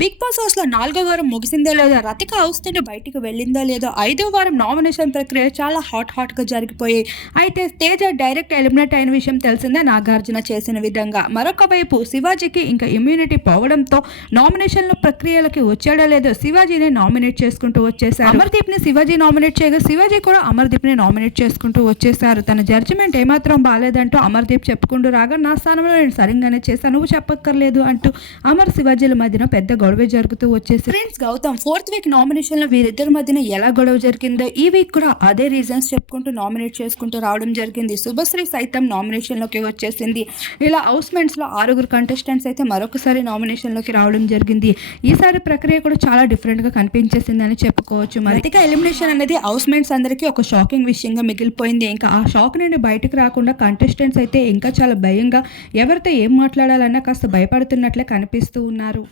Big boss house లో 4వ వారం ముగిసిందో లేదో, రతిక హౌస్ నుండి బయటికి వెళ్ళిందో లేదో, 5వ వారం నామినేషన్ ప్రక్రియ చాలా హాట్ గా జరిగిపోయాయి. అయితే తేజ డైరెక్ట్ ఎలిమినేట్ అయిన విషయం తెలిసిందే, నాగార్జున చేసిన విధంగా. మరొక వైపు శివాజీకి ఇంకా ఇమ్యూనిటీ పోవడంతో నామినేషన్ల ప్రక్రియలకి వచ్చాడో లేదో శివాజీని నామినేట్ చేసుకుంటూ వచ్చేసారు. అమర్దీప్ ని శివాజీ నామినేట్ చేయగా శివాజీ కూడా అమర్దీప్ ని నామినేట్ చేసుకుంటూ వచ్చేసారు. తన జడ్జిమెంట్ ఏమాత్రం బాగాలేదంటూ అమర్దీప్ చెప్పుకుంటూ రాగా, నా స్థానంలో నేను సరిగ్గానే చేశాను, నువ్వు చెప్పక్కర్లేదు అంటూ అమర్ శివాజీల మధ్యన పెద్ద గొడవ జరుగుతూ వచ్చేసి friends Gautam 4th week nomination లో వీరిద్దరి మధ్యన ఎలా గొడవ జరిగిందో ఈ వీక్ కూడా అదే రీజన్స్ చెప్పుకుంటూ నామినేట్ చేసుకుంటూ రావడం జరిగింది. శుభశ్రీ సైతం నామినేషన్ లోకి వచ్చేసింది. ఇలా హౌస్ మెంట్స్ లో 6 కంటెస్టెంట్స్ అయితే మరొకసారి నామినేషన్ లోకి రావడం జరిగింది. ఈసారి ప్రక్రియ కూడా చాలా డిఫరెంట్ గా కనిపించేసిందని చెప్పుకోవచ్చు. మరి ఇక ఎలిమినేషన్ అనేది హౌస్ మెంట్స్ అందరికీ ఒక షాకింగ్ విషయంగా మిగిలిపోయింది. ఇంకా ఆ షాక్ నుండి బయటకు రాకుండా కంటెస్టెంట్స్ అయితే ఇంకా చాలా భయంగా ఎవరితో ఏం మాట్లాడాలన్నా కాస్త భయపడుతున్నట్లే కనిపిస్తూ ఉన్నారు.